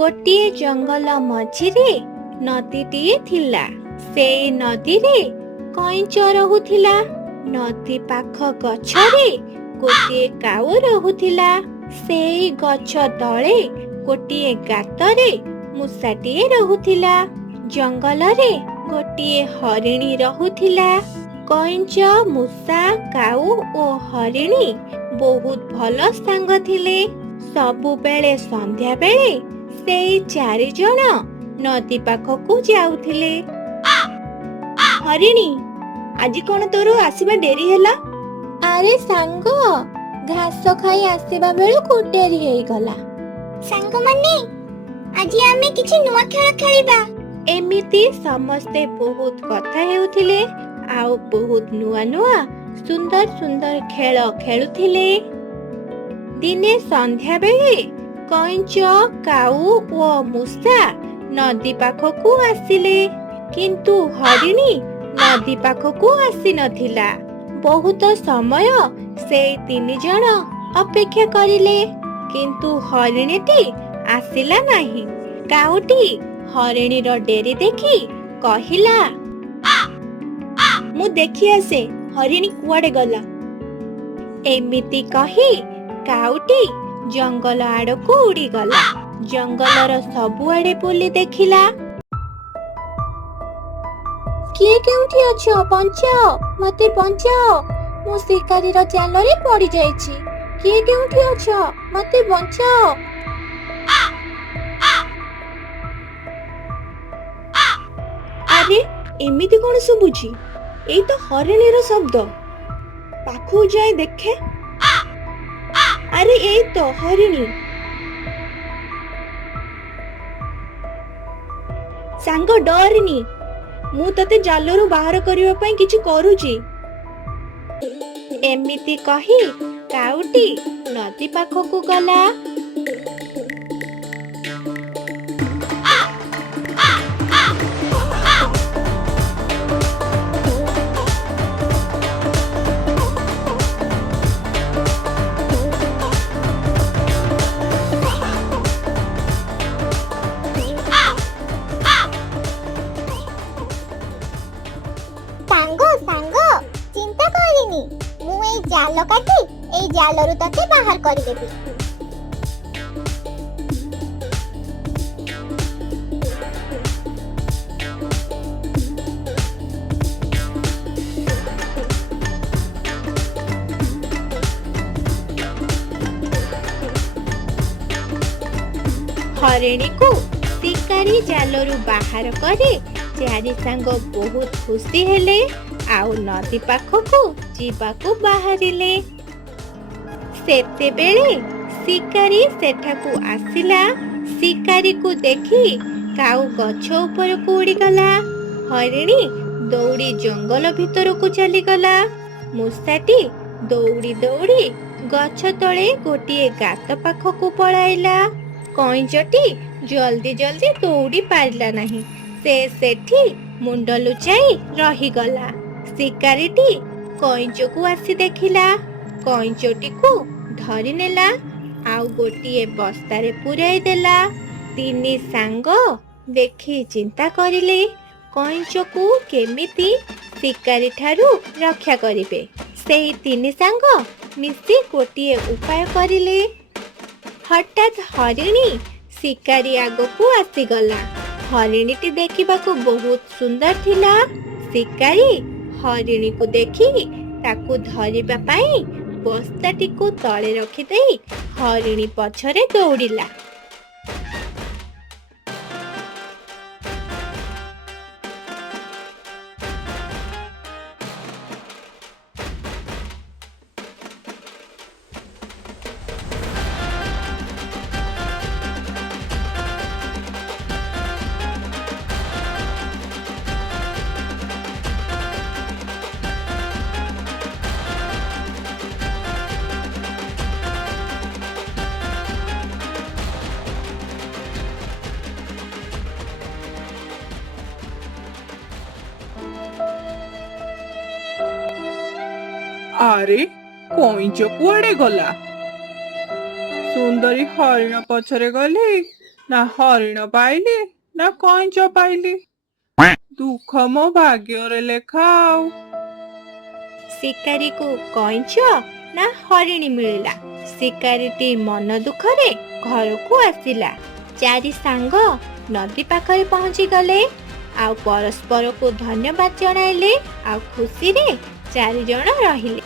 ଗୋଟିଏ ଜଙ୍ଗଲ ମଝିରେ ନଦୀଟିଏ ଥିଲା। ସେଇ ନଦୀରେ କଇଁଛ ରହୁଥିଲା। ନଦୀ ପାଖ ଗଛରେ ଗୋଟିଏ କାଉ ରହୁଥିଲା। ସେଇ ଗଛ ତଳେ ଗୋଟିଏ ଗାତରେ ମୂଷାଟିଏ ରହୁଥିଲା। ଜଙ୍ଗଲରେ ଗୋଟିଏ ହରିଣୀ ରହୁଥିଲା। କଇଁଛ, ମୂଷା, କାଉ ଓ ହରିଣୀ ବହୁତ ଭଲ ସାଙ୍ଗ ଥିଲେ। ସବୁବେଳେ ସନ୍ଧ୍ୟା ବେଳେ ସେଇ 4 ଜଣ ନଦୀ ପାଖକୁ ଯାଉଥିଲେ। ହରିଣୀ, ଆଜି କଣ ତୋର ଆସିବା ଡେରି ହେଲା? ଆରେ ସାଙ୍ଗ, ଘାସ ଖାଇ ଆସିବା ବେଳକୁ ଡେରି ହେଇଗଲା। ସାଙ୍ଗମାନେ, ଆଜି ଆମେ କିଛି ନୂଆ ଖେଳ ଖେଳିବା। ଏମିତି ସମସ୍ତେ ବହୁତ କଥା ହେଉଥିଲେ ଆଉ ବହୁତ ନୂଆ ନୂଆ ସୁନ୍ଦର ସୁନ୍ଦର ଖେଳ ଖେଳୁଥିଲେ। ଦିନେ ସନ୍ଧ୍ୟା ବେଳେ କଇଁଛ, କାଉ ଓ ମୂଷା ନଦୀ ପାଖକୁ ଆସିଲେ। କିନ୍ତୁ ହରିଣୀ ନଦୀ ପାଖକୁ ଆସିନଥିଲା। ବହୁତ ସମୟ ସେଇ 3 ଜଣ ଅପେକ୍ଷା କରିଲେ, କିନ୍ତୁ ହରିଣୀଟି ଆସିଲା ନାହିଁ। କାଉଟି ହରିଣୀର ଡେରି ଦେଖି କହିଲା, ମୁଁ ଦେଖି ଆସେ ହରିଣୀ କୁଆଡେ ଗଲା। ଏମିତି କହି କାଉଟି ଜଙ୍ଗଲ ଆଡକୁ ଉଡିଗଲା। ଜଙ୍ଗଲର ସବୁଆଡେ ବୁଲି ଦେଖିଲା। କିଏ କେଉଁଠି ଅଛ? ବଞ୍ଚାଅ, ମତେ ବଞ୍ଚାଅ। ମୁଁ ଶିକାରୀର ଜାଲରେ ପଡି ଯାଇଛି। କିଏ କେଉଁଠି ଅଛ? ମତେ ବଞ୍ଚାଅ। ଆରେ, ଏମିତି କଣ ଶୁଭୁଛି? ଏଇ ତ ହରିଣୀର ଶବ୍ଦ। ପାଖକୁ ଯାଇ ଦେଖେ। ଆରେ, ଏଇ ତ ହରିଣୀ। ସାଙ୍ଗ, ଡରନି। ମୁଁ ତତେ ଜାଲରୁ ବାହାର କରିବା ପାଇଁ କିଛି କରୁଛି। ଏମିତି କହି କାଉଟି ନଦୀ ପାଖକୁ ଗଲା। ସାଙ୍ଗ ସାଙ୍ଗ, ଚିନ୍ତା କରିନି। ମୁଁ ଏଇ ଜାଲ କାଟି ଏଇ ଜାଲରୁ ତତେ ବାହାର କରିଦେବି। ହରିଣୀକୁ ଶିକାରୀ ଜାଲରୁ ବାହାର କରି 4 ସାଙ୍ଗ ବହୁତ ଖୁସି ହେଲେ ଆଉ ନଦୀ ପାଖକୁ ଯିବାକୁ ବାହାରିଲେ। ସେତେବେଳେ ଶିକାରୀ ସେଠାକୁ ଆସିଲା। ଶିକାରୀକୁ ଦେଖି କାଉ ଗଛ ଉପରକୁ ଉଡ଼ିଗଲା। ହରିଣୀ ଦୌଡ଼ି ଜଙ୍ଗଲ ଭିତରକୁ ଚାଲିଗଲା। ମୂଷାଟି ଦୌଡ଼ି ଦୌଡ଼ି ଗଛ ତଳେ ଗୋଟିଏ ଗାତ ପାଖକୁ ପଳାଇଲା। କଇଁଛଟି ଜଲ୍ଦି ଜଲ୍ଦି ଦୌଡ଼ି ପାରିଲା ନାହିଁ। ସେ ସେଠି ମୁଣ୍ଡ ଲୁଚାଇ ରହିଗଲା। ଶିକାରୀଟି କଇଁଛକୁ ଆସି ଦେଖିଲା। କଇଁଛଟିକୁ ଧରି ନେଲା ଆଉ ଗୋଟିଏ ବସ୍ତାରେ ପୂରାଇ ଦେଲା। 3 ସାଙ୍ଗ ଦେଖି ଚିନ୍ତା କରିଲେ କଇଁଛକୁ କେମିତି ଶିକାରୀ ଠାରୁ ରକ୍ଷା କରିବେ। ସେହି 3 ସାଙ୍ଗ ମିଶି ଗୋଟିଏ ଉପାୟ କରିଲେ। ହଠାତ୍ ହରିଣୀ ଶିକାରୀ ଆଗକୁ ଆସିଗଲା। ହରିଣୀଟି ଦେଖିବାକୁ ବହୁତ ସୁନ୍ଦର ଥିଲା। ଶିକାରୀ ହରିଣୀକୁ ଦେଖି ତାକୁ ଧରିବା ପାଇଁ ବସ୍ତାଟିକୁ ତଳେ ରଖିଦେଇ ହରିଣୀ ପଛରେ ଦୌଡ଼ିଲା। ଆରେ, କଇଁଛ କୁଆଡେ ଗଲା? ସୁନ୍ଦରୀ ହରିଣ ପଛରେ ଗଲି ନା ହରିଣ ପାଇଲି ନା କଇଁଚ ପାଇଲି। ଦୁଃଖ ମୋ ଭାଗ୍ୟରେ ଲେଖା ଆଉ। ଶିକାରୀକୁ କଇଁଚ ନା ହରିଣୀ ମିଳିଲା। ଶିକାରୀଟି ମନ ଦୁଃଖରେ ଘରକୁ ଆସିଲା। ଚାରି ସାଙ୍ଗ ନଦୀ ପାଖରେ ପହଞ୍ଚିଗଲେ ଆଉ ପରସ୍ପରକୁ ଧନ୍ୟବାଦ ଜଣାଇଲେ ଆଉ ଖୁସିରେ ଚାରିଜଣ ରହିଲେ।